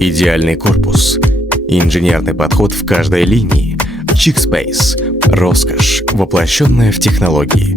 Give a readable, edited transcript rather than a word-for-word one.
Идеальный корпус. Инженерный подход в каждой линии. Chickspace. Роскошь, воплощенная в технологии.